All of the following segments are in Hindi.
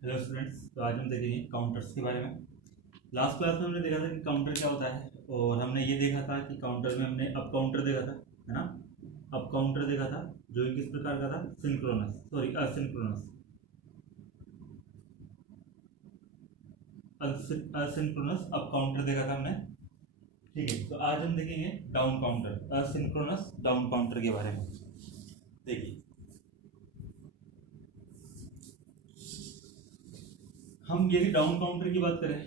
हेलो स्टूडेंट्स, तो आज हम देखेंगे काउंटर्स के बारे में। लास्ट क्लास में हमने देखा था कि काउंटर क्या होता है, और हमने ये देखा था कि काउंटर में हमने अप काउंटर देखा था, है ना। अप काउंटर देखा था जो कि किस प्रकार का था, synchronous, sorry asynchronous. Asynchronous up counter देखा था हमने। ठीक है, तो आज हम देखेंगे down counter, asynchronous down counter के बारे में। देखिए, हम यदि डाउन काउंटर की बात करें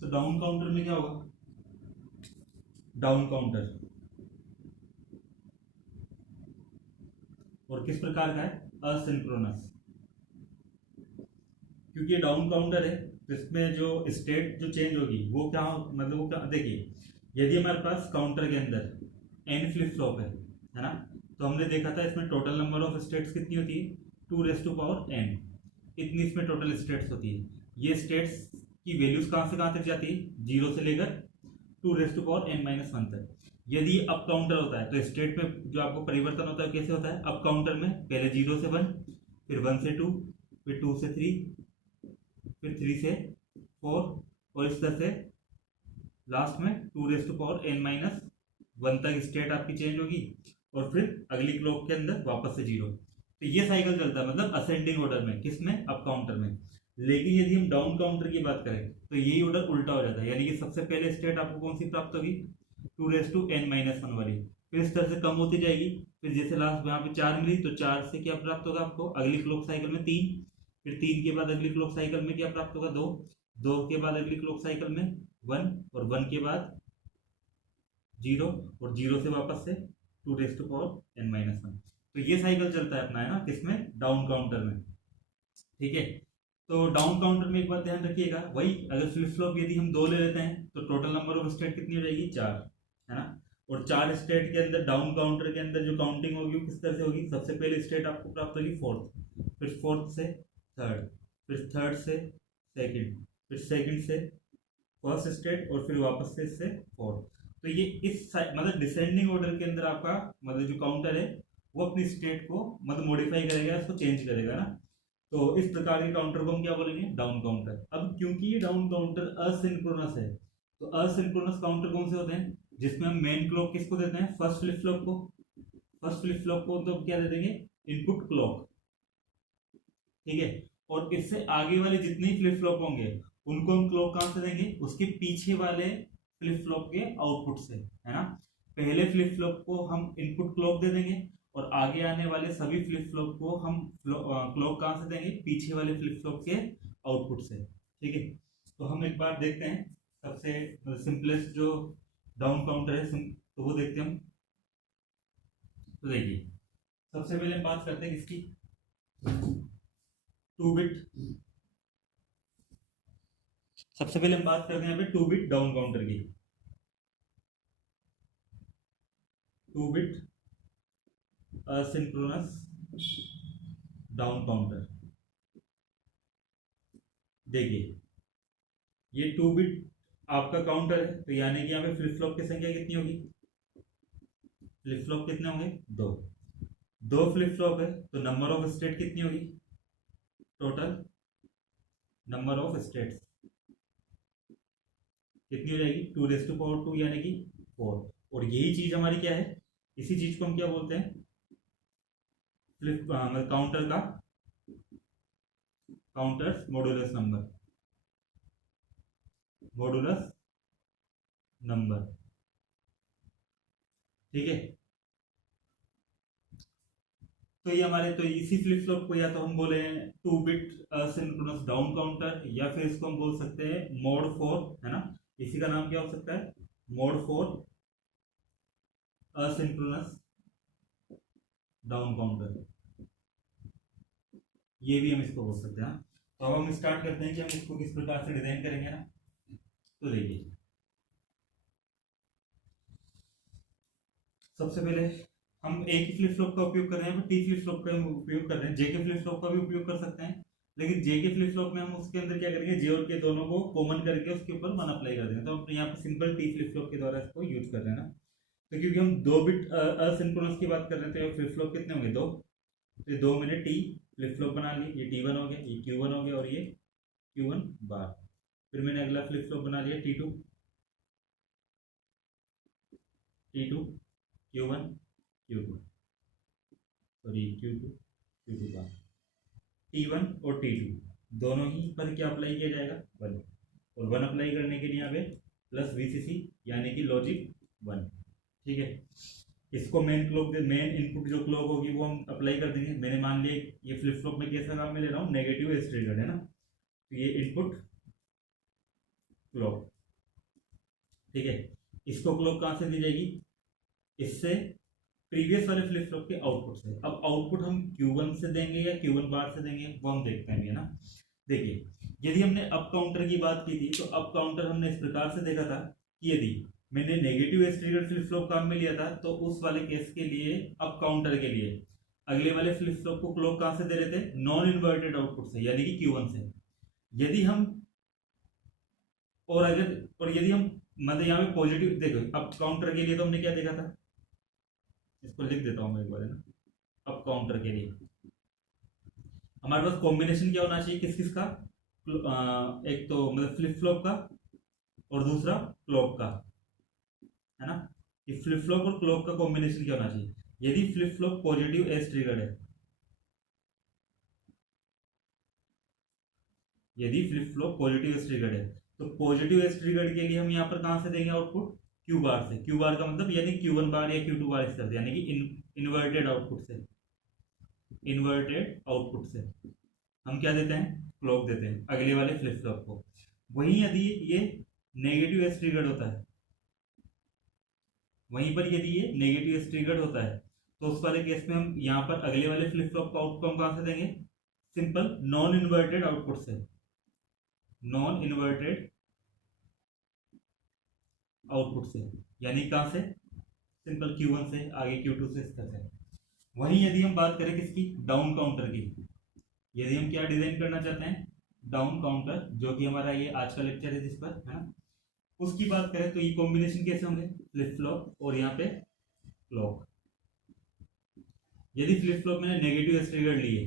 तो डाउन काउंटर में क्या होगा, डाउन काउंटर और किस प्रकार का है, असिंक्रोनस। क्योंकि ये डाउन काउंटर है तो इसमें जो स्टेट जो चेंज होगी वो क्या, मतलब वो क्या, देखिए यदि हमारे पास काउंटर के अंदर एन फ्लिप फ्लॉप है ना। तो हमने देखा था इसमें टोटल नंबर ऑफ स्टेट्स कितनी होती है, 2 रेज़ टू पावर n। इतनी इसमें टोटल स्टेट्स होती है। ये स्टेट्स की वैल्यूज कहाँ से कहाँ तक जाती है, जीरो से लेकर 2 रेज़ टू पावर n-1 तक। यदि अप काउंटर होता है तो स्टेट में जो आपको परिवर्तन होता है कैसे होता है, अप काउंटर में पहले 0 से 1, फिर 1 से 2, फिर 2 से 3, फिर 3 से 4, और इस तरह से लास्ट में 2 रेज़ टू पावर n-1 तक स्टेट आपकी चेंज होगी, और फिर अगली क्लॉक के अंदर वापस से 0। तो ये साइकिल चलता है, मतलब असेंडिंग ऑर्डर में, किसमें, अप काउंटर में। लेकिन यदि हम डाउन काउंटर की बात करें तो यही ऑर्डर उल्टा हो जाता है, यानी कि सबसे पहले स्टेट आपको कौन सी प्राप्त होगी, 2 रेज़ टू n-1 वाली। फिर इस तरह से कम होती जाएगी। फिर जैसे लास्ट में यहाँ पे 4 मिली तो 4 से क्या प्राप्त होगा आपको, अगली क्लॉक साइकिल में 3। फिर 3 के बाद अगली क्लॉक साइकिल में क्या प्राप्त होगा, 2। 2 के बाद अगली क्लॉक साइकिल में 1, और 1 के बाद 0, और 0 से वापस से 2 रेज़ टू पावर n-1। तो ये साइकिल चलता है अपना, है ना, किसमें, डाउन काउंटर में। ठीक है, तो डाउन काउंटर में एक बात ध्यान रखिएगा, वही अगर फ्लिप फ्लॉप यदि हम 2 ले लेते हैं तो टोटल नंबर ऑफ स्टेट कितनी हो जाएगी, 4, है ना। और 4 स्टेट के अंदर डाउन काउंटर के अंदर जो काउंटिंग होगी वो किस तरह से होगी, सबसे पहले स्टेट आपको प्राप्त होगी फोर्थ, फिर फोर्थ से थर्ड, फिर थर्ड से सेकंड, फिर सेकंड से फर्स्ट स्टेट, और फिर वापस से इससे फोर्थ। तो ये मतलब डिसेंडिंग ऑर्डर के अंदर आपका मतलब जो काउंटर है वो अपनी स्टेट को मतलब मॉडिफाई करेगा, इसको चेंज करेगा ना। तो इस प्रकार के काउंटर को हम क्या बोलेंगे, डाउन काउंटर। अब क्योंकि ये डाउन काउंटर असिंक्रोनस है, तो असिंक्रोनस काउंटर कौन से होते हैं, जिसमें हम मेन क्लॉक किसको देते हैं, फर्स्ट फ्लिप फ्लॉप को। फर्स्ट फ्लिप फ्लॉप को तो क्या दे देंगे, इनपुट क्लॉक। ठीक है, और इससे आगे वाले जितने फ्लिप फ्लॉप होंगे उनको हम क्लॉक कहां से देंगे, उसके पीछे वाले फ्लिप फ्लॉप के आउटपुट से, है ना। पहले फ्लिप फ्लॉप को हम इनपुट क्लॉक दे देंगे, और आगे आने वाले सभी फ्लिप फ्लॉप को हम क्लॉक कहां से देंगे, पीछे वाले फ्लिप फ्लॉप के आउटपुट से। ठीक है, तो हम एक बार देखते हैं सबसे सिंपलेस्ट जो डाउन काउंटर है, तो वो देखते हैं हम। तो देखिए, सबसे पहले हम बात करते हैं किसकी, 2 बिट। सबसे पहले हम बात करते हैं यहाँ पे 2 बिट डाउन काउंटर की। 2 बिट असिंक्रोनस डाउन काउंटर। देखिए, ये 2 बिट आपका काउंटर है, तो यानी कि यहाँ पे फ्लिप फ्लॉप की संख्या कितनी होगी, फ्लिप फ्लॉप कितने होंगे, 2। 2 फ्लिप फ्लॉप है तो नंबर ऑफ स्टेट कितनी होगी, टोटल नंबर ऑफ स्टेट्स कितनी हो जाएगी, 2 रेज़ टू पावर 2 यानी कि 4। और यही चीज हमारी क्या है, इसी चीज को हम क्या बोलते हैं, फ्लिप मतलब काउंटर का counters modulus number, modulus number. ठीक है, तो ये हमारे, तो इसी फ्लिप फ्लॉप को या तो हम बोले 2 बिट सिंक्रोनस डाउन काउंटर, या फिर इसको हम बोल सकते हैं मोड 4, है ना। इसी का नाम क्या हो सकता है, मोड 4 असिंक्रोनस डाउन काउंटर, ये भी हम इसको बोल सकते हैं। तो अब हम स्टार्ट करते हैं कि हम इसको किस प्रकार से डिजाइन करेंगे ना। तो देखिए, सबसे पहले हम एक ही फ्लिप फ्लॉप का उपयोग कर रहे हैं, टी फ्लिप फ्लॉप का हम उपयोग कर रहे हैं, जे के फ्लिप फ्लॉप का भी उपयोग कर सकते हैं। लेकिन जे के फ्लिप फ्लॉप में हम उसके अंदर क्या करेंगे, जे और के दोनों को कॉमन करके उसके ऊपर 1 अप्लाई कर देंगे। तो हम यहाँ पे सिंपल टी फ्लिप फ्लॉप के द्वारा इसको यूज कर रहे हैं ना। तो क्योंकि हम 2 बिट असिंक्रोनस की बात कर रहे थे, फ्लिप फ्लॉप कितने होंगे, 2। तो 2 मैंने टी फ्लिप फ्लॉप बना ली, ये T1 हो गया, ये Q1 हो गया, और ये Q1 बार। फिर मैंने अगला फ्लिप फ्लॉप बना लिया T2 Q1 Q2 sorry Q2 बार। T1 और T2 दोनों ही पर क्या अप्लाई किया जाएगा 1, और 1 अप्लाई करने के लिए यहाँ पे प्लस VCC यानी कि लॉजिक 1। ठीक है, इसको मेन इनपुट जो क्लॉक होगी वो हम अप्लाई कर देंगे। मैंने मान लिया ये फ्लिप फ्लॉप में कैसा काम में ले रहा हूँ, नेगेटिव एज ट्रिगर्ड है ना, तो ये इनपुट क्लॉक। ठीक है, इसको क्लॉक कहाँ से दी जाएगी, इससे प्रीवियस वाले फ्लिप फ्लॉप के आउटपुट से। अब आउटपुट हम Q1 से देंगे या Q1 बार से देंगे वो हम देखते हैं, है ना। देखिए, यदि हमने अप काउंटर की बात की थी तो अप काउंटर हमने इस प्रकार से देखा था कि यदि मैंने negative edge triggered flip flop काम में लिया था तो उस वाले केस के लिए अप काउंटर के लिए अगले वाले फ्लिप फ्लॉप को क्लॉक कहाँ से दे रहे थे, नॉन इन्वर्टेड आउटपुट से यानी कि Q1 से। यदि हम यदि हम मतलब यहाँ पे पॉजिटिव देखो, अप काउंटर के लिए तो हमने क्या देखा था, इसको लिख देता हूँ मैं एक बार, है ना। अप काउंटर के लिए हमारे पास कॉम्बिनेशन क्या होना चाहिए, किस किस का, एक तो मतलब फ्लिप फ्लॉप का और दूसरा क्लॉक का, है ना। ये फ्लिप फ्लॉप और क्लॉक का कॉम्बिनेशन क्या होना चाहिए। यदि flip flop positive edge triggered है, यदि flip flop positive edge triggered है तो पॉजिटिव एज ट्रिगर्ड के लिए हम यहाँ पर कहाँ से देंगे आउटपुट, Q बार से। Q बार का मतलब यानी Q1 बार या Q2 बार इस तरह से, यानी कि इन्वर्टेड आउटपुट से, इन्वर्टेड आउटपुट से हम क्या देते हैं, क्लॉक देते हैं अगले वाले फ्लिप फ्लॉप को। वहीं यदि ये नेगेटिव एज ट्रिगर्ड होता है, वहीं पर यदि ये नेगेटिव एज ट्रिगर्ड होता है तो उस वाले केस में हम यहाँ पर अगले वाले फ्लिप फ्लॉप का आउटकम कहाँ से देंगे, सिंपल नॉन इन्वर्टेड आउटपुट से, नॉन इन्वर्टेड आउटपुट से, यानी कहाँ से, सिंपल Q1 से, आगे Q2 से, इस तरह से। वहीं यदि हम बात करें किसकी, डाउन काउंटर की, यदि हम क्या डिजाइन करना चाहते हैं, डाउन काउंटर, जो कि हमारा ये आज का लेक्चर है जिस पर, है ना, उसकी बात करें तो ये कॉम्बिनेशन कैसे होंगे, फ्लिप फ्लॉप और यहाँ पे क्लॉक। यदि फ्लिप फ्लॉप मैंने नेगेटिव एज ट्रिगर्ड लिए,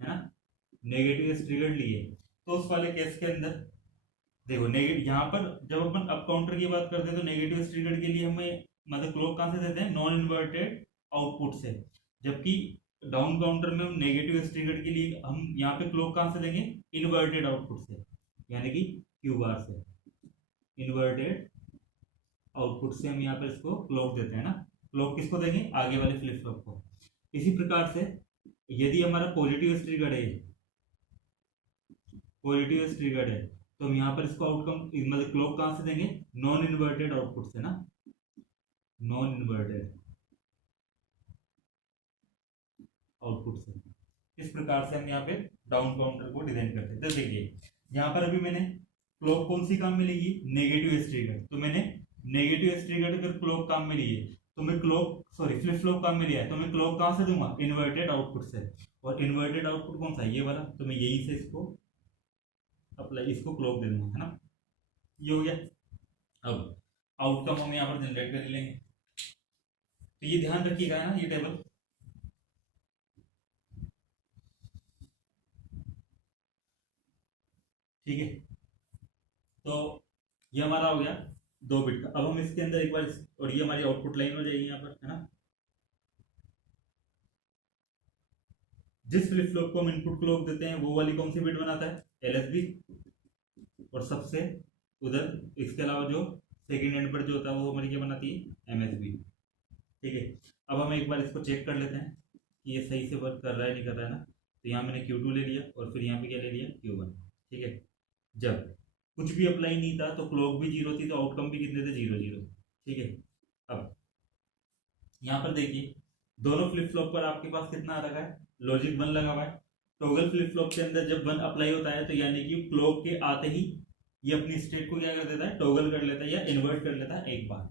है ना, नेगेटिव एज ट्रिगर्ड लिए, तो उस वाले केस के अंदर देखो नेगेटिव, यहाँ पर जब अपन अप काउंटर की बात करते हैं तो नेगेटिव एज ट्रिगर्ड के लिए हमें मतलब क्लॉक कहाँ से देते हैं, नॉन इन्वर्टेड आउटपुट से। जबकि डाउन काउंटर में हम नेगेटिव एज ट्रिगर्ड के लिए हम यहाँ पे क्लॉक कहाँ से देंगे, इन्वर्टेड आउटपुट से, यानी कि Q बार से, इन्वर्टेड आउटपुट से हम यहाँ पर इसको क्लॉक देते हैं ना। क्लॉक किसको देंगे, आगे वाले फ्लिप फ्लॉप को। इसी प्रकार से यदि हमारा पॉजिटिव एज ट्रिगर्ड है, पॉजिटिव एज ट्रिगर्ड है, तो हम यहाँ पर इसको आउटकम मतलब क्लॉक कहाँ से देंगे, नॉन इन्वर्टेड आउटपुट से ना, नॉन इन्वर्टेड आउटपुट से। इस प्रकार से हम यहाँ पे डाउन काउंटर को डिजाइन करते हैं। तो देखिए यहाँ पर अभी मैंने क्लॉक कौन सी काम में लेगी, नेगेटिव एज ट्रिगर्ड, तो मैंने नेगेटिव एज ट्रिगर्ड अगर क्लॉक काम में ली है तो मैं फ्लिप फ्लॉप काम में लिया है तो मैं क्लॉक कहाँ से दूंगा, इन्वर्टेड आउटपुट से। और इन्वर्टेड आउटपुट कौन सा, ये वाला, तो मैं यही से इसको अप्लाई, इसको क्लॉक दे दूंगा, है ना। ये हो गया। अब आउटकम हम यहाँ पर जनरेट कर लेंगे, तो ये ध्यान रखिएगा ना, ये टेबल, ठीक है। तो ये हमारा हो गया 2 बिट का। अब हम इसके अंदर एक बार और ये हमारी आउटपुट लाइन हो जाएगी यहाँ पर, है ना। जिस फ्लिप फ्लॉप को हम इनपुट क्लॉक देते हैं वो वाली कौन सी बिट बनाता है, LSB, और सबसे उधर इसके अलावा जो सेकेंड एंड पर जो होता है वो हमारी क्या बनाती है, MSB। ठीक है, अब हम एक बार इसको चेक कर लेते हैं कि ये सही से वर्क कर रहा है नहीं कर रहा है ना। तो यहाँ मैंने Q2 ले लिया और फिर यहाँ पे क्या ले लिया, Q1। ठीक है, जब कुछ भी अप्लाई नहीं था तो क्लॉक भी 0 थी, तो आउटकम भी कितने थे, 0 0। ठीक है, अब यहाँ पर देखिए दोनों फ्लिप फ्लॉप पर आपके पास कितना आ रखा है, लॉजिक 1 लगा हुआ है। टॉगल फ्लिप फ्लॉप के अंदर जब 1 अप्लाई होता है तो यानी कि क्लॉक के आते ही ये अपनी स्टेट को क्या कर देता है, टॉगल कर लेता है या इन्वर्ट कर लेता है एक बार।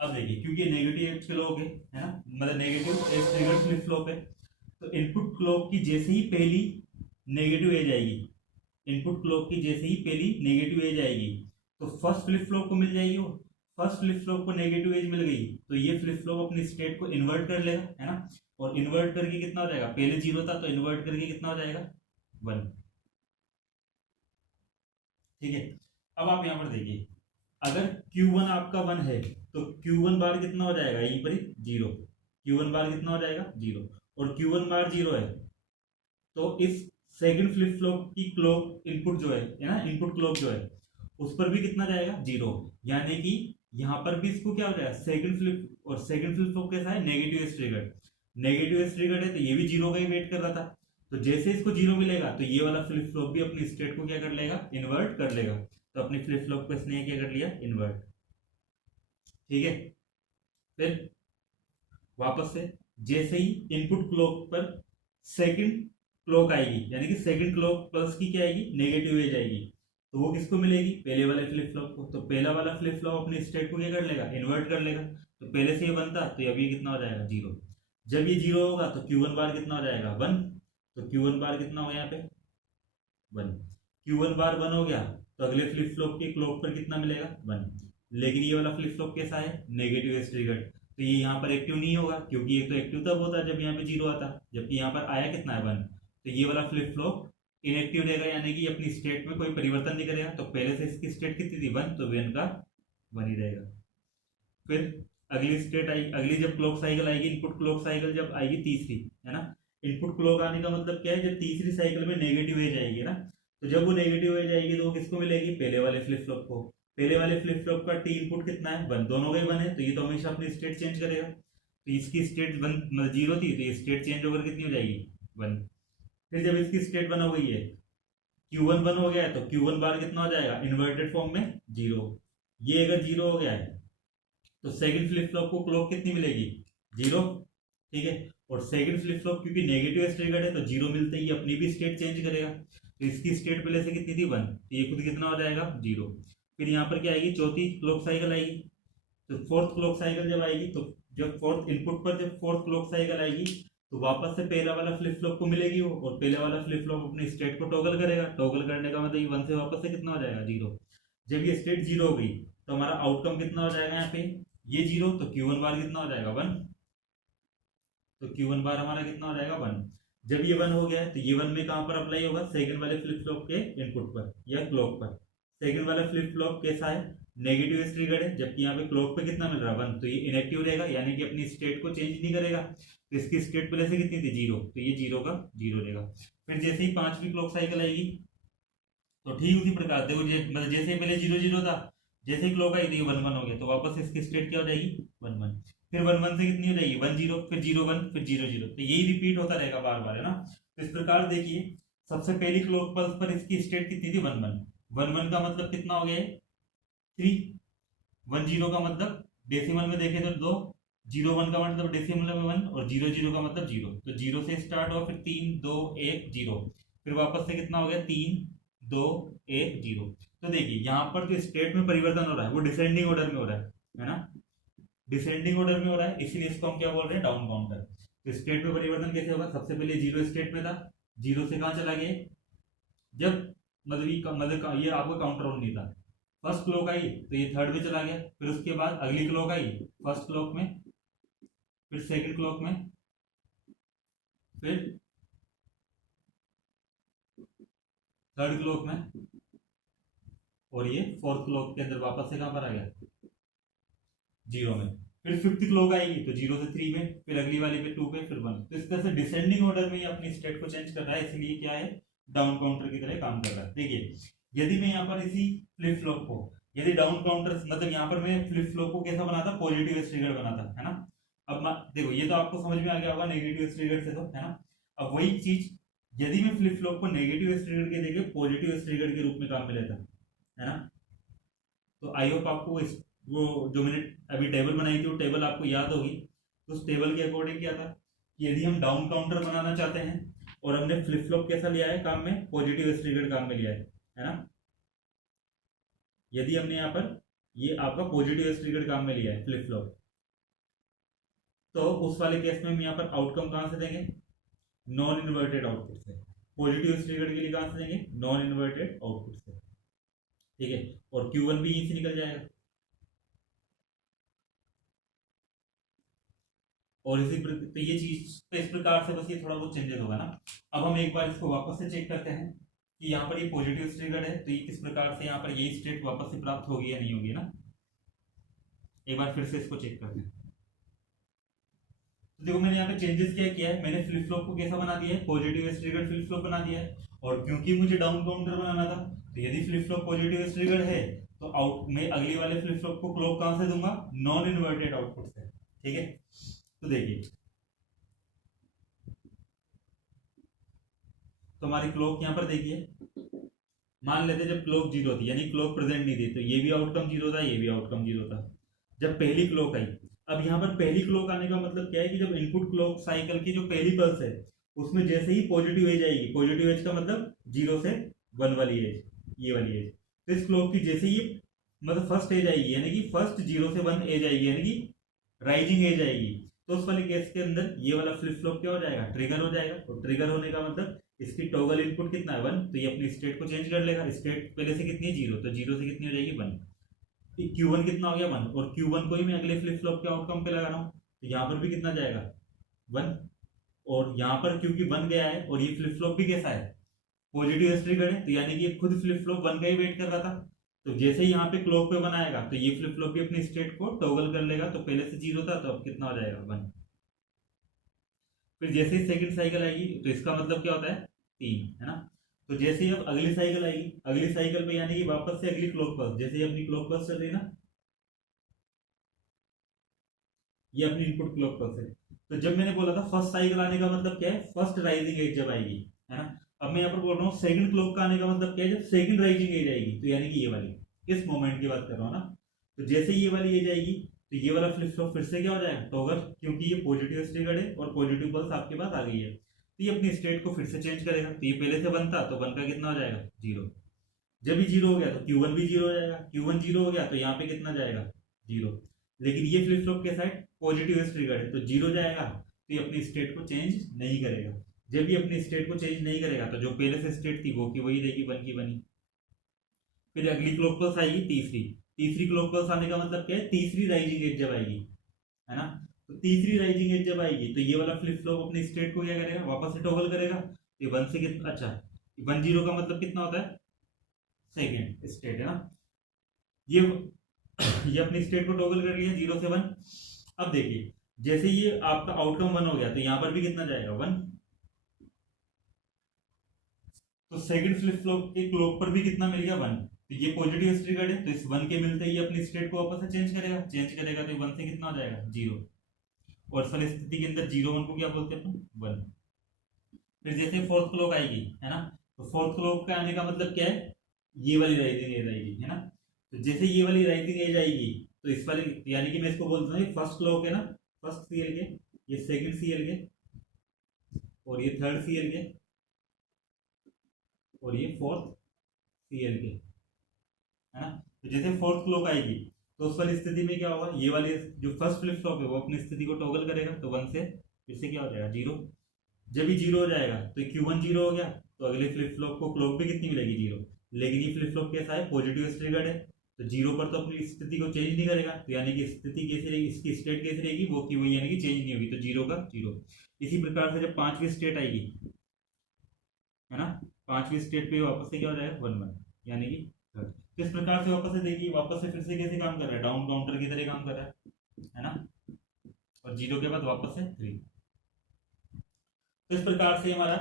अब देखिए क्योंकि नेगेटिव एज क्लॉक है ना, मतलब negative edge triggered flip flop है, तो इनपुट क्लॉक की जैसे ही पहली नेगेटिव एज आएगी, इनपुट क्लॉक की जैसे ही पहली नेगेटिव एज आएगी तो फर्स्ट फ्लिप फ्लॉप को मिल जाएगी, वो फर्स्ट फ्लिप फ्लॉप को नेगेटिव एज मिल गई तो ये फ्लिप फ्लॉप अपनी स्टेट को इन्वर्ट कर लेगा, है ना। और इन्वर्ट करके कितना हो जाएगा, पहले 0 था तो इन्वर्ट करके कितना हो जाएगा, 1। ठीक है। अब आप यहाँ पर देखिए, अगर Q1 आपका 1 है तो Q1 बार कितना हो जाएगा, यहीं पर ही 0। Q1 बार कितना हो जाएगा 0, और Q1 बार 0 है तो इस सेकंड फ्लिप फ्लॉप की क्लॉक इनपुट जो है ना, इनपुट क्लॉक जो है उस पर भी कितना जाएगा 0। यानी कि यहाँ पर भी इसको क्या हो जाएगा, सेकंड फ्लिप, और सेकंड फ्लिप फ्लॉप कैसा है, negative edge triggered. Negative edge triggered है तो ये भी 0 का ही वेट कर रहा था। तो जैसे इसको 0 मिलेगा तो ये वाला फ्लिप फ्लॉप भी अपनी स्टेट को क्या कर लेगा, इन्वर्ट कर लेगा। तो अपनी फ्लिप फ्लॉप को इसने क्या कर लिया, इन्वर्ट। ठीक है। फिर वापस से जैसे ही इनपुट क्लॉक पर सेकंड क्लॉक आएगी, यानी कि सेकंड क्लॉक पल्स की क्या आएगी, नेगेटिव एज आएगी, तो वो किसको मिलेगी, पहले वाले फ्लिप फ्लॉप को। तो पहला वाला फ्लिप फ्लॉप अपनी स्टेट को क्या कर लेगा, इन्वर्ट कर लेगा। तो पहले से ये बनता तो अभी कितना हो जाएगा 0। जब ये 0 होगा तो Q1 बार कितना हो जाएगा 1। तो Q1 बार कितना हो गया यहाँ पे 1। Q1 बार 1 हो गया तो अगले फ्लिप फ्लॉप के क्लॉक पर कितना मिलेगा 1। लेकिन ये वाला फ्लिप फ्लॉप कैसा है, नेगेटिव एज ट्रिगर्ड, तो ये यहाँ पर एक्टिव नहीं होगा, क्योंकि ये तो एक्टिव तब होता है जब यहाँ पे 0 आता, जबकि यहाँ पर आया कितना है 1। तो ये वाला फ्लिप फ्लॉप इनएक्टिव रहेगा, यानी कि अपनी स्टेट में कोई परिवर्तन नहीं करेगा। तो पहले से इसकी स्टेट कितनी थी 1, तो 1 का 1 ही रहेगा। फिर अगली स्टेट आई, अगली जब क्लॉक साइकिल आएगी, इनपुट क्लॉक साइकिल जब आएगी तीसरी, है ना। इनपुट क्लॉक आने का मतलब क्या है, जब तीसरी साइकिल में नेगेटिव एज आएगी ना, तो जब वो नेगेटिव एज आएगी तो वो किसको मिलेगी, पहले वाले फ्लिप फ्लॉप को। पहले वाले फ्लिप फ्लॉप का टी इनपुट कितना है 1, दोनों का ही 1 है, तो ये तो हमेशा अपनी स्टेट चेंज करेगा। तो इसकी स्टेट 1 0 थी, तो ये स्टेट चेंज होकर कितनी हो जाएगी 1। फिर जब इसकी स्टेट 1 हो गई है, Q1 1 हो गया है, तो Q1 बार कितना हो जाएगा, इन्वर्टेड फॉर्म में 0। ये अगर 0 हो गया है तो सेकंड फ्लिप फ्लॉप को क्लॉक कितनी मिलेगी 0। ठीक है। और सेकंड फ्लिप फ्लॉप क्योंकि नेगेटिव एज ट्रिगर्ड है तो 0 मिलते ही अपनी भी स्टेट चेंज करेगा। तो इसकी स्टेट पहले से कितनी थी 1, तो ये खुद कितना हो जाएगा 0। फिर यहाँ पर क्या आएगी, चौथी क्लॉक साइकिल आएगी। तो फोर्थ क्लॉक साइकिल जब आएगी, तो जब फोर्थ इनपुट पर जब फोर्थ क्लॉक साइकिल आएगी तो वापस से पहला वाला फ्लिप फ्लॉप को मिलेगी वो, और पहले वाला फ्लिप फ्लॉप अपनी स्टेट को टॉगल करेगा। टॉगल करने का मतलब 1 से वापस से कितना हो जाएगा 0। जब ये स्टेट 0 हो गई तो हमारा आउटकम कितना हो जाएगा, यहाँ पे ये 0, तो Q1 बार कितना हो जाएगा 1। तो Q1 बार हमारा कितना हो जाएगा 1। जब ये 1 हो गया है तो ये 1 में कहां पर अप्लाई होगा, सेकंड वाले फ्लिप फ्लॉप के इनपुट पर या क्लॉक पर। सेकंड वाला फ्लिप फ्लॉप कैसा है, नेगेटिव एज ट्रिगर्ड है, जबकि यहाँ पे क्लॉक पे कितना मिल रहा है 1, तो ये इनएक्टिव रहेगा, यानी कि अपनी स्टेट को चेंज नहीं करेगा। तो इसकी स्टेट पहले से कितनी थी 0, तो ये 0 का 0 रहेगा। फिर जैसे ही पांचवी क्लॉक साइकिल आएगी तो ठीक उसी प्रकार देखो, मतलब जैसे पहले 0 0 था, जैसे ही क्लॉक आई थी 1 1 हो गया, तो वापस इसकी स्टेट क्या हो जाएगी 1 1। फिर 1 1 से कितनी हो जाएगी 1 0, फिर 0 1, फिर 0 0, तो यही रिपीट होता रहेगा बार बार, है ना। तो इस प्रकार देखिए, सबसे पहली क्लॉक पल्स पर इसकी स्टेट कितनी थी 1 1। 1 1 का मतलब कितना हो गया 3। 1 0 का मतलब डेसिमल में देखें तो 2, 0 1 का मतलब डेसिमल में 1, और 0 0 का मतलब 0। तो 0 से स्टार्ट हुआ, फिर 3 2 1 0, फिर वापस से कितना हो गया 3 2 1 0। तो देखिए यहाँ पर जो स्टेट में परिवर्तन हो रहा है वो डिसेंडिंग ऑर्डर में हो रहा है ना, डिसेंडिंग ऑर्डर में हो रहा है, इसीलिए इसको हम क्या बोल रहे हैं, डाउन काउंटर। तो स्टेट में परिवर्तन कैसे होगा, सबसे पहले 0 स्टेट में था, 0 से कहाँ चला गया, जब मतलब ये आपका काउंटर ऑन नहीं था। फर्स्ट क्लॉक आई तो ये थर्ड में चला गया, फिर उसके बाद अगली क्लॉक आई फर्स्ट क्लॉक में, फिर सेकंड क्लॉक में, फिर थर्ड क्लॉक में, और ये फोर्थ क्लॉक के अंदर वापस से कहां पर आ गया 0 में। फिर फिफ्थ क्लॉक आएगी तो 0 से 3 में, फिर अगली वाली पे 2 पे, फिर 1। तो इस तरह से डिसेंडिंग ऑर्डर में ये अपनी स्टेट को चेंज कर रहा है, इसलिए क्या है, डाउन काउंटर की तरह काम कर रहा है। देखिए यदि मैं यहाँ पर इसी फ्लिप फ्लॉप को, यदि डाउन काउंटर मतलब यहाँ पर मैं फ्लिप फ्लॉप को कैसा बनाता, पॉजिटिव ट्रिगर बनाता, है ना। अब देखो ये तो आपको समझ में आ गया होगा नेगेटिव ट्रिगर से, तो है ना। अब वही चीज यदि मैं फ्लिप फ्लॉप को नेगेटिव ट्रिगर के देखे पॉजिटिव ट्रिगर के रूप में काम में लेता, है ना, तो आई होप आपको वो जो मैंने अभी टेबल बनाई थी वो टेबल आपको याद होगी। तो उस टेबल के अकॉर्डिंग क्या था कि यदि हम डाउन काउंटर बनाना चाहते हैं और हमने फ्लिप फ्लॉप कैसा लिया है काम में, पॉजिटिव ट्रिगर काम में लिया है ना। यदि हमने यहाँ पर ये आपका पॉजिटिव ट्रिगर काम में लिया है फ्लिप फ्लॉप, तो उस वाले केस में हम यहाँ पर आउटकम कहाँ से देंगे, नॉन इन्वर्टेड आउटपुट से। पॉजिटिव ट्रिगर के लिए कहाँ से देंगे, नॉन इन्वर्टेड आउटपुट से, ठीक है। और Q1 भी यहीं से निकल जाएगा। और तो ये चीज तो इस प्रकार से बस ये थोड़ा बहुत चेंजेस होगा ना। अब हम एक बार इसको वापस से चेक करते हैं। कि यहाँ पर ये पॉजिटिव ट्रिगर है, तो ये किस प्रकार से यहाँ पर ये स्टेट वापस से प्राप्त होगी या नहीं होगी ना। एक बार फिर से इसको चेक करते हैं। तो देखो मैंने यहाँ पे चेंजेस क्या किया है, मैंने फ्लिप फ्लॉप को कैसा बना दिया है, पॉजिटिव ट्रिगर फ्लिप फ्लॉप बना दिया है। और क्योंकि मुझे डाउन काउंटर बनाना था, तो यदि फ्लिप फ्लॉप पॉजिटिव ट्रिगर है तो आउट में अगली वाले फ्लिप फ्लॉप को क्लॉक कहां से दूंगा, नॉन इन्वर्टेड आउटपुट से। ठीक है, तो देखिए तो हमारी क्लॉक यहाँ पर देखिए, मान लेते जब क्लॉक जीरो थी यानी क्लॉक प्रेजेंट नहीं थी, तो ये भी आउटकम जीरो था, ये भी आउटकम जीरो था। जब पहली क्लॉक आई, अब यहाँ पर पहली क्लॉक आने का मतलब क्या है कि जब इनपुट क्लॉक साइकिल की जो पहली पल्स है उसमें जैसे ही पॉजिटिव एज आएगी, पॉजिटिव एज का मतलब जीरो से वन वाली एज, ये वाली एज, तो इस क्लॉक की जैसे ही मतलब फर्स्ट एज आएगी यानी कि फर्स्ट जीरो से वन एज आएगी यानी कि राइजिंग एज आएगी, तो उस वाले केस के अंदर ये वाला फ्लिप फ्लॉप क्या हो जाएगा, ट्रिगर हो जाएगा। और ट्रिगर होने का मतलब इसकी टॉगल इनपुट कितना है, वन, तो ये अपनी स्टेट को चेंज कर लेगा। स्टेट पहले से कितनी है, जीरो, तो जीरो से कितनी हो जाएगी, वन। Q1 कितना हो गया, वन, और Q1 को ही मैं अगले फ्लिप फ्लॉप के आउटकम पे लगा रहा हूँ, तो यहाँ पर भी कितना जाएगा, वन। और यहाँ पर क्योंकि वन गया है और ये फ्लिप फ्लॉप भी कैसा है, पॉजिटिव ट्रिगर है, तो यानी कि ये खुद फ्लिप फ्लॉप वन का ही वेट कर रहा था। तो जैसे ही यहाँ पे क्लॉक पे वन आएगा तो ये फ्लिप फ्लॉप भी अपनी स्टेट को टॉगल कर लेगा, तो पहले से जीरो था तो अब कितना हो जाएगा, वन। फिर जैसे ही सेकंड साइकिल आएगी तो इसका मतलब क्या होता है, तीन, है ना। तो जैसे ही अब अगली साइकिल आएगी, अगली साइकिल पे यानी कि वापस से अगली क्लॉक पल्स, जैसे ही अपनी क्लॉक पल्स चल रही है ना, ये अपनी इनपुट क्लॉक पल्स है। तो जब मैंने बोला था फर्स्ट साइकिल आने का मतलब क्या है, फर्स्ट राइजिंग एज जब आएगी, है ना। अब मैं यहाँ पर बोल रहा हूँ सेकंड क्लॉक का आने का मतलब क्या है, जब सेकंड राइजिंग एज आएगी, तो यानी कि ये वाली, इस मोमेंट की बात कर रहा हूँ ना। तो जैसे ये वाली एज आएगी तो ये वाला फ्लिप फ्लॉप फिर से क्या हो जाएगा, टॉगल, क्योंकि ये पॉजिटिव ट्रिगर्ड है और पॉजिटिव पल्स आपके पास आ गई है, तो ये अपनी स्टेट को फिर से चेंज करेगा। तो ये पहले से वन था तो वन का कितना हो जाएगा, जीरो। जब भी जीरो हो गया तो Q1 भी जीरो हो जाएगा, Q1 जीरो हो गया तो यहाँ पे कितना जाएगा, जीरो। लेकिन ये फ्लिप फ्लॉप के साइड पॉजिटिव ट्रिगर्ड है तो जीरो जाएगा, तो ये अपनी स्टेट को चेंज नहीं करेगा। जब ये अपनी स्टेट को चेंज नहीं करेगा तो जो पहले से स्टेट थी वो की वही रहेगी, वन की बनी। फिर अगली क्लॉक पल्स आएगी, तीसरी, तीसरी क्लॉक पल्स आने का मतलब क्या है, तीसरी राइजिंग एज जब आएगी, है ना। तो तीसरी राइजिंग एज जब आएगी तो ये वाला फ्लिप फ्लॉप अपनी स्टेट को क्या करेगा, वापस से टॉगल करेगा। ये वन से कितना, अच्छा, वन जीरो का मतलब कितना होता है, सेकेंड स्टेट, है ना। ये ये अपनी स्टेट को टॉगल कर लिया, जीरो से वन। अब देखिए जैसे ये आपका आउटकम वन हो गया तो यहां पर भी कितना जाएगा, वन। तो सेकंड फ्लिप फ्लॉप के क्लॉक पर भी कितना मिल गया, वन। तो ये पॉजिटिव ट्रिगर्ड है तो इस वन के मिलते ही अपनी स्टेट को वापस से चेंज करेगा तो वन से कितना हो जाएगा, जीरो। और इस वाली स्थिति के अंदर जीरो वन को क्या बोलते हैं अपन, वन। फिर जैसे फोर्थ क्लॉक आएगी, है ना, तो फोर्थ क्लॉक का आने का मतलब क्या है, ये वाली राइजिंग एज आएगी, है ना। तो जैसे ये वाली राइजिंग एज आएगी तो इस वाली, यानी कि मैं इसको बोलता हूँ फर्स्ट क्लॉक है ना, फर्स्ट सीएल के, ये सेकंड सीएल के, और ये थर्ड सीएल के, और ये फोर्थ सीएल के, है ना। तो जैसे फोर्थ क्लॉक आएगी तो उस वाली स्थिति में क्या होगा, ये वाली जो फर्स्ट फ्लिप फ्लॉप है वो अपनी स्थिति को टॉगल करेगा, तो वन से फिर से क्या हो जाएगा, जीरो। जब ही जीरो हो जाएगा तो Q1 जीरो हो गया, तो अगले फ्लिप फ्लॉप को क्लॉक भी कितनी मिलेगी, जीरो। लेकिन ये फ्लिप फ्लॉप कैसा है, पॉजिटिव ट्रिगर्ड है, तो जीरो पर तो अपनी स्थिति को चेंज नहीं करेगा, तो यानी कि स्थिति कैसी रहेगी, इसकी स्टेट कैसी रहेगी, वो की वही, यानी कि चेंज नहीं होगी, तो जीरो का जीरो। इसी प्रकार से जब पांचवी स्टेट आएगी, है ना, पांचवी स्टेट पे वापस से क्या हो जाएगा, वन वन, यानी कि थर्ड। तो इस प्रकार से वापस से देखिए, वापस से फिर से कैसे काम कर रहा है, डाउन काउंटर की तरह काम कर रहा है ना। और जीरो के बाद वापस से थ्री। तो इस प्रकार से हमारा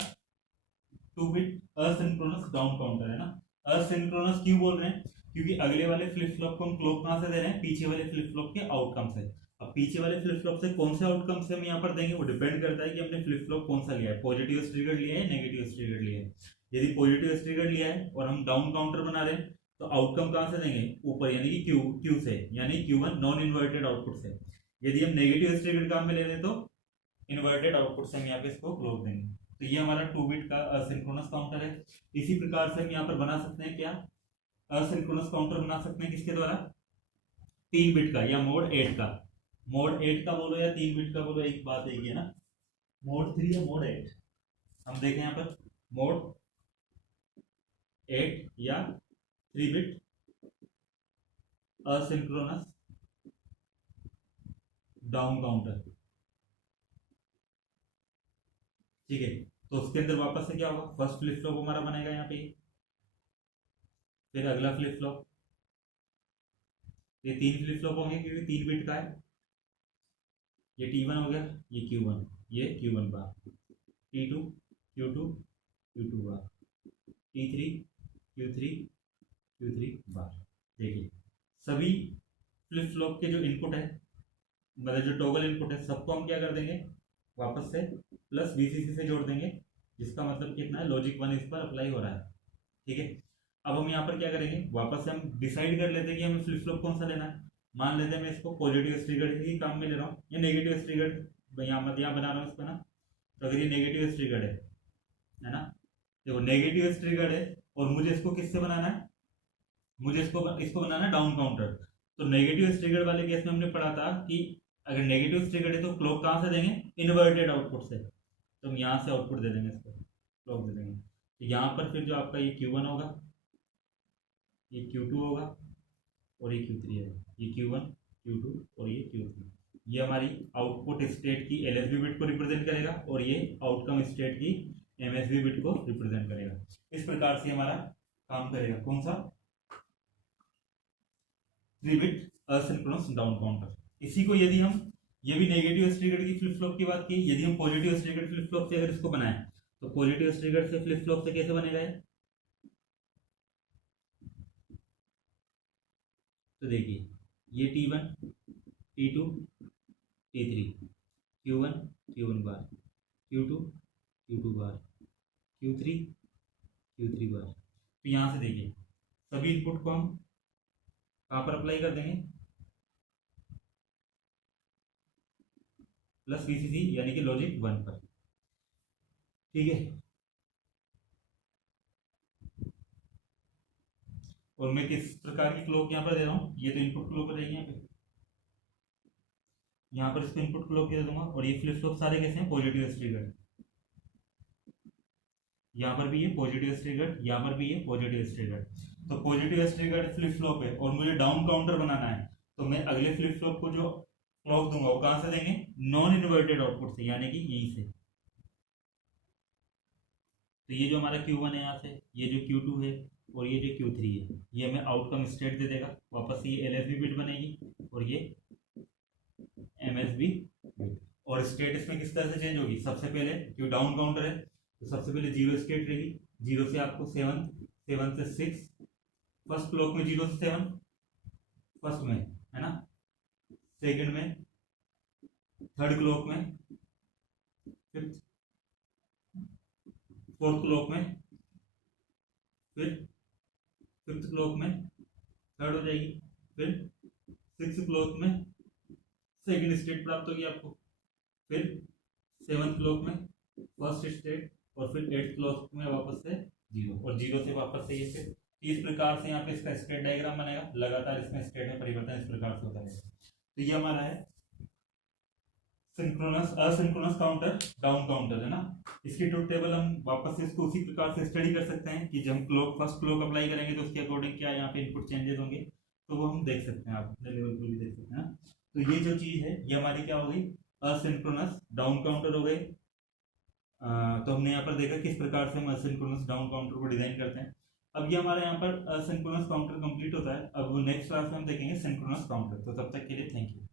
2 बिट असिंक्रोनस डाउन काउंटर है ना। असिंक्रोनस क्यों बोल रहे हैं, क्योंकि अगले वाले फ्लिप फ्लॉप को हम क्लॉक कहां से दे रहे हैं, पीछे वाले फ्लिप फ्लॉप के आउटकम से। अब पीछे वाले फ्लिप फ्लॉप से कौन से आउटकम से हम यहाँ पर देंगे, वो डिपेंड करता है कि हमने फ्लिप फ्लॉप कौन सा लिया है, पॉजिटिव ट्रिगर लिया है, नेगेटिव ट्रिगर लिया है। यदि पॉजिटिव ट्रिगर लिया है और हम डाउन काउंटर बना रहे हैं तो आउटकम कहां से देंगे, ऊपर, यानी कि क्यू से, यानी Q1 नॉन इन्वर्टेड आउटपुट से। यदि हम नेगेटिव ट्रिगर काम में ले रहे हैं तो इन्वर्टेड आउटपुट से हम यहाँ पे इसको क्लोज देंगे। तो ये हमारा 2 बिट का असिंक्रोनस काउंटर है। इसी प्रकार से हम यहाँ पर बना सकते हैं क्या, असिंक्रोनस काउंटर बना सकते हैं किसके द्वारा, 3 बिट का या मोड 8 का। मोड 8 का बोलो या 3 बिट का बोलो, एक बात एक ही है ना, मोड 3 या मोड 8। हम देखें यहाँ पर मोड 8 या 3 बिट असिंक्रोनस डाउन काउंटर, ठीक है। तो उसके अंदर वापस से क्या होगा, फर्स्ट फ्लिप फ्लॉप हमारा बनेगा यहाँ पे, फिर अगला फ्लिप फ्लॉप, ये 3 फ्लिप फ्लॉप होंगे क्योंकि 3 बिट का है। ये T1 हो गया, ये Q1, ये Q1 बार, T2 Q2 Q2 बार, T3 Q3 Q3 बार। देखिए सभी फ्लिप फ्लॉप के जो इनपुट है, मतलब जो टॉगल इनपुट है, सबको हम क्या कर देंगे, वापस से प्लस VCC से जोड़ देंगे, जिसका मतलब कितना है, लॉजिक 1 इस पर अप्लाई हो रहा है। ठीक है, अब हम यहाँ पर क्या करेंगे, वापस से हम डिसाइड कर लेते हैं कि हमें फ्लिप फ्लॉप कौन सा लेना है। मान लेते हैं मैं इसको पॉजिटिव स्ट्रिगर्ड ही काम में ले रहा हूँ, या नेगेटिव स्ट्रिगर्ड यहाँ बना रहा हूँ इसको ना। तो अगर ये नेगेटिव स्ट्रिगर्ड है ना, देखो नेगेटिव स्ट्रिगर्ड है और मुझे इसको किससे बनाना है, मुझे इसको बनाना है डाउन काउंटर। तो नेगेटिव स्ट्रिगर्ड वाले केस में हमने पढ़ा था कि अगर नेगेटिव स्ट्रिगर्ड है तो क्लॉक कहाँ से देंगे, इन्वर्टेड आउटपुट से। तो हम यहाँ से आउटपुट दे देंगे, इसको क्लॉक दे देंगे। तो यहाँ पर फिर जो आपका ये Q1 होगा, ये Q2 होगा और ये Q3 है, ये Q1 Q2 और ये Q3। ये हमारी आउटपुट स्टेट की LSB बिट को रिप्रेजेंट करेगा और ये आउटकम स्टेट की MSB बिट को रिप्रेजेंट करेगा। इस प्रकार से हमारा काम करेगा कौन सा, 3 बिट असिंक्रोनस डाउन काउंटर। इसी को यदि हम, ये भी नेगेटिव स्ट्रिगर्ड की फ्लिप फ्लॉप की बात की, यदि हम पॉजिटिव स्ट्रिगर्ड फ्लिप फ्लॉप से अगर इसको बनाएं तो पॉजिटिव स्ट्रिगर्ड से फ्लिप फ्लॉप से कैसे बनेगा ये, तो देखिए ये T1 T2 T3, Q1 Q1 बार, Q2 Q2 बार, Q3 Q3 बार। तो यहाँ से देखिए सभी इनपुट को हम कहाँ पर अप्लाई कर देंगे, प्लस VCC यानी कि लॉजिक 1 पर। ठीक है, और मैं किस प्रकार की क्लॉक यहाँ पर दे रहा हूँ, ये तो इनपुट क्लॉक रहेगी यहाँ पर इसको इनपुट क्लॉक दे दूंगा। और ये फ्लिप फ्लॉप सारे कैसे हैं, पॉजिटिव स्ट्रिगर्ड, यहाँ पर भी ये पॉजिटिव स्ट्रिगर्ड, यहाँ पर भी ये पॉजिटिव स्ट्रिगर्ड। तो पॉजिटिव स्ट्रिगर्ड फ्लिप फ्लॉप है और मुझे डाउन काउंटर बनाना है, तो मैं अगले फ्लिप फ्लॉप को जो क्लॉक दूंगा वो कहां से देंगे, नॉन इन्वर्टेड आउटपुट से, यानी कि यहीं से। तो ये जो हमारा Q1 है यहाँ से, ये जो Q2 है और ये जो Q3 है, ये हमें आउटकम स्टेट दे देगा। वापस से ये LSB बिट बनेगी और ये MSB बिट। और स्टेट इसमें किस तरह से चेंज होगी, सबसे पहले जो डाउन काउंटर है तो सबसे पहले 0 स्टेट रहेगी, 0 से आपको 7, 7 से 6, फर्स्ट क्लॉक में 0 से 7 फर्स्ट में है ना, सेकंड में, थर्ड क्लॉक में, फिफ्थ, फोर्थ क्लॉक में, फिर फिफ्थ क्लॉक में थर्ड हो जाएगी, फिर सिक्स क्लॉक में सेकंड स्टेट प्राप्त होगी आपको, फिर सेवंथ क्लॉक में फर्स्ट स्टेट, और फिर एट्थ क्लॉक में वापस से 0, और 0 से वापस से ये फिर। इस प्रकार से यहाँ पे इसका स्टेट डायग्राम बनेगा, लगातार इसमें स्टेट में परिवर्तन इस प्रकार से होता है। तो ये हमारा है synchronous asynchronous counter down counter है ना। इसकी ट्रुथ टेबल हम वापस से इसको उसी प्रकार से स्टडी कर सकते हैं कि जब हम क्लॉक फर्स्ट क्लॉक अप्लाई करेंगे तो उसके अकॉर्डिंग क्या यहाँ पे इनपुट चेंजेस होंगे, तो वो हम देख सकते हैं, आप अपने लेवल पर भी देख सकते हैं। तो ये जो चीज है ये हमारी क्या हो गई, असिंक्रोनस डाउन काउंटर हो गई। तो हमने यहाँ पर देखा किस प्रकार से हम असिंक्रोनस डाउन काउंटर को डिजाइन करते हैं। अब ये हमारा यहाँ पर असिंक्रोनस काउंटर कंप्लीट होता है। अब नेक्स्ट क्लास में हम देखेंगे सिंक्रोनस काउंटर। तो तब तक के लिए थैंक यू।